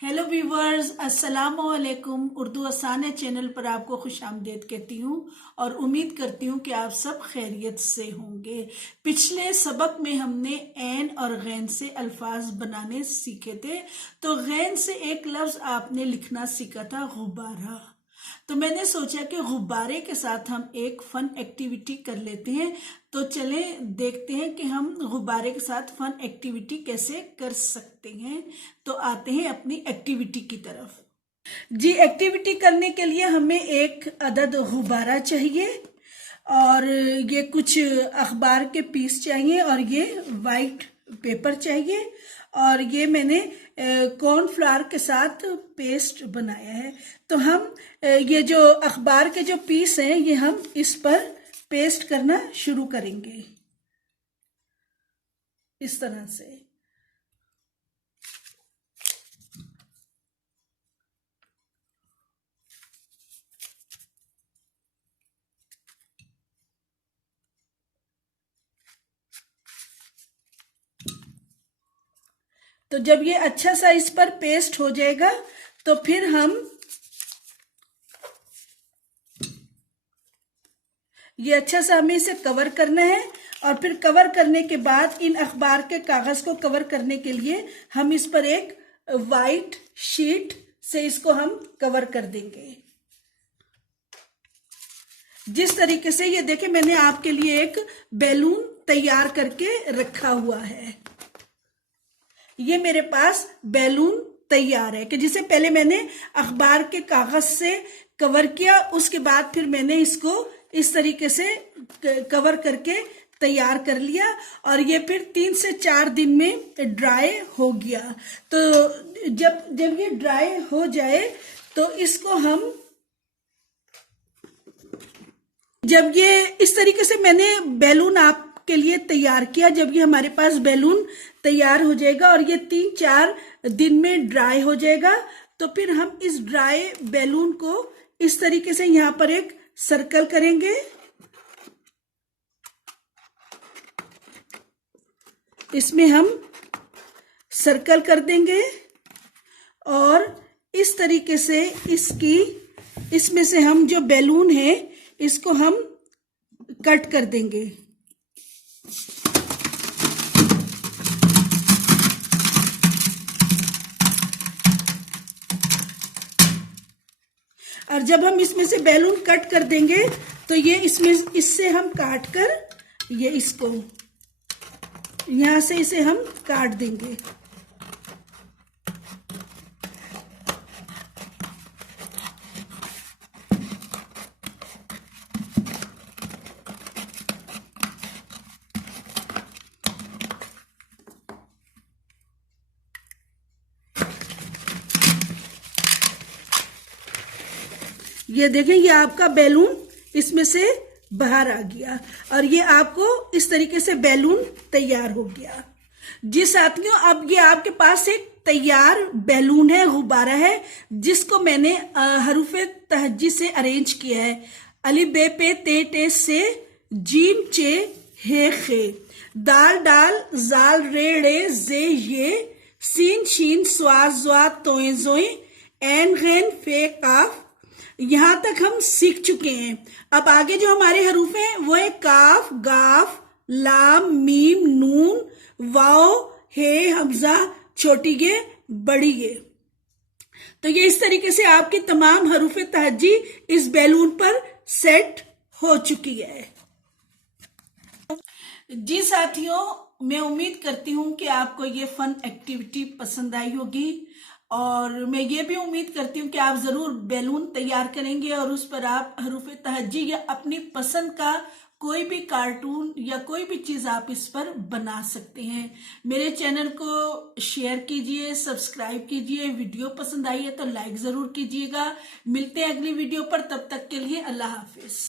Hello viewers, अस्सलाम वालेकुम। उर्दू आसान चैनल पर आपको खुशामदीद कहती हूँ और उम्मीद करती हूँ कि आप सब खैरियत से होंगे। पिछले सबक में हमने ऐन और गैन से अल्फाज बनाने सीखे थे। तो गैन से एक लफ्ज आपने लिखना सीखा था, गुब्बारा। तो मैंने सोचा कि गुब्बारे के साथ हम एक फन एक्टिविटी कर लेते हैं। तो चलें देखते हैं कि हम गुब्बारे के साथ फन एक्टिविटी कैसे कर सकते हैं। तो आते हैं अपनी एक्टिविटी की तरफ। जी, एक्टिविटी करने के लिए हमें एक अदद गुब्बारा चाहिए और ये कुछ अखबार के पीस चाहिए और ये वाइट पेपर चाहिए और ये मैंने कॉर्नफ्लावर के साथ पेस्ट बनाया है। तो हम ये जो अखबार के जो पीस हैं ये हम इस पर पेस्ट करना शुरू करेंगे इस तरह से। तो जब ये अच्छा सा इस पर पेस्ट हो जाएगा तो फिर हम ये अच्छा सा हमें इसे कवर करना है और फिर कवर करने के बाद इन अखबार के कागज को कवर करने के लिए हम इस पर एक वाइट शीट से इसको हम कवर कर देंगे। जिस तरीके से ये देखें, मैंने आपके लिए एक बैलून तैयार करके रखा हुआ है। ये मेरे पास बैलून तैयार है कि जिसे पहले मैंने अखबार के कागज से कवर किया, उसके बाद फिर मैंने इसको इस तरीके से कवर करके तैयार कर लिया और ये फिर 3 से 4 दिन में ड्राई हो गया। तो जब ये ड्राई हो जाए तो इसको हम, जब ये इस तरीके से मैंने बैलून आपके लिए तैयार किया, जब ये हमारे पास बैलून तैयार हो जाएगा और ये 3-4 दिन में ड्राई हो जाएगा तो फिर हम इस ड्राई बैलून को इस तरीके से यहां पर एक सर्कल करेंगे। इसमें हम सर्कल कर देंगे और इस तरीके से इसमें से हम जो बैलून है इसको हम कट कर देंगे। और जब हम इसमें से बैलून कट कर देंगे तो ये इससे हम काट कर ये इसको यहां से इसे हम काट देंगे। ये देखें, ये आपका बैलून इसमें से बाहर आ गया और ये आपको इस तरीके से बैलून तैयार हो गया। जी साथियों, अब ये आपके पास एक तैयार बैलून है, गुब्बारा है, जिसको मैंने हरूफे तहज्जी से अरेंज किया है। अली बे पे ते टे से, जीम चे हे खे, दाल डाल जाल रे रे जे ये, सीन शीन स्वा ज्वा तोए जोए, ऐन गैन फे काफ। यहां तक हम सीख चुके हैं। अब आगे जो हमारे हरूफ हैं वो है काफ, गाफ, लाम, मीम, नून, वाओ, हे, हमजा, छोटी ये, बड़ी ये। तो ये इस तरीके से आपकी तमाम हरूफ तहज्जी इस बैलून पर सेट हो चुकी है। जी साथियों, मैं उम्मीद करती हूं कि आपको ये फन एक्टिविटी पसंद आई होगी और मैं ये भी उम्मीद करती हूँ कि आप ज़रूर बैलून तैयार करेंगे और उस पर आप हरूफ तहज्जी या अपनी पसंद का कोई भी कार्टून या कोई भी चीज़ आप इस पर बना सकते हैं। मेरे चैनल को शेयर कीजिए, सब्सक्राइब कीजिए। वीडियो पसंद आई है तो लाइक ज़रूर कीजिएगा। मिलते हैं अगली वीडियो पर, तब तक के लिए अल्लाह हाफिज़।